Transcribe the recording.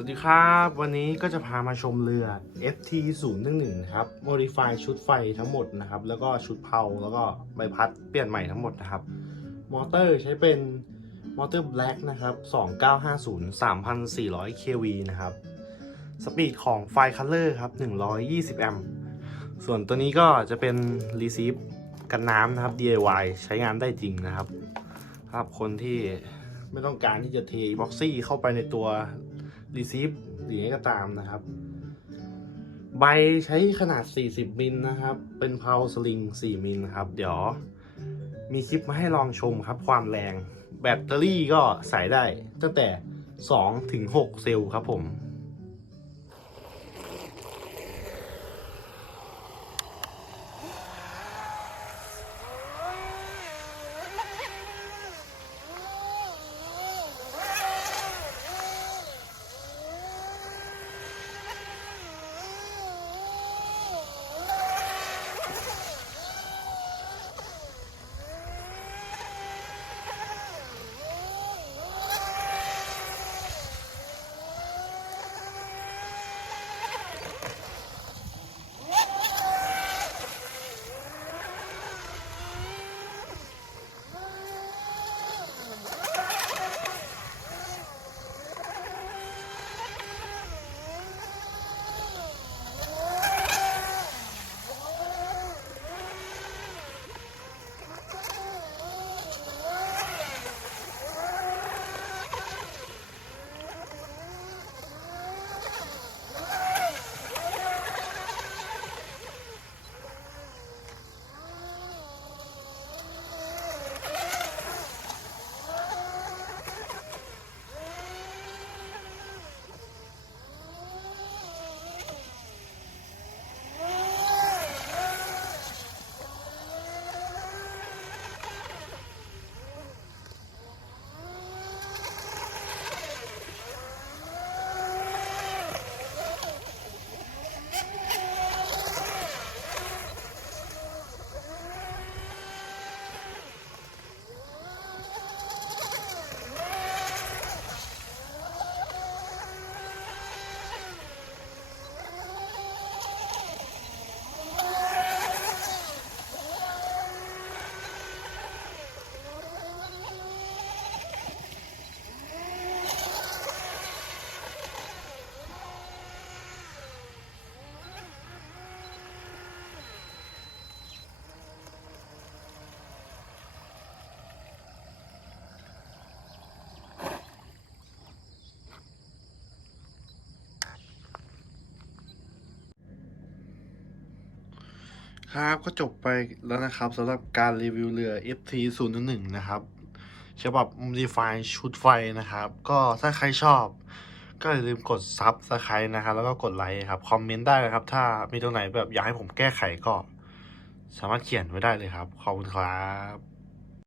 สวัสดีครับ วันนี้ก็จะพามาชมเรือ FT 0 1 1ครับ modify ชุดไฟทั้งหมดนะครับ แล้วก็ชุดเพลาแล้วก็ใบพัดเปลี่ยนใหม่ทั้งหมดนะครับ มอเตอร์ใช้เป็นมอเตอร์ black นะครับ 2950 3,400 kV นะครับ สปีดของไฟคัลเลอร์ครับ 120 แอมป์ ส่วนตัวนี้ก็จะเป็น receive กันน้ำนะครับ DIY ใช้งานได้จริงนะครับสำหรับคนที่ไม่ต้องการที่จะเทบ็อกซี่เข้าไปในตัว รีซีฟหรือไงก็ตามนะครับ ใบใช้ขนาด 40 มิลนะครับ เป็นเพาสลิง 4 มิลครับ เดี๋ยว มีคลิปมาให้ลองชมครับ ความแรง แบตเตอรี่ก็ใส่ได้ตั้งแต่ 2 ถึง 6 เซลล์ครับผม ครับก็จบไปแล้วนะครับสำหรับการรีวิวเรือ FT 0 1นะครับฉบับ modify ชุดไฟนะครับ ก็ถ้าใครชอบ ก็อย่าลืมกดซับสไครต์นะครับ แล้วก็กดไลค์ครับ คอมเมนต์ได้นะครับ ถ้ามีตรงไหนแบบอยากให้ผมแก้ไขก็ สามารถเขียนไว้ได้เลยครับ ขอบคุณครับ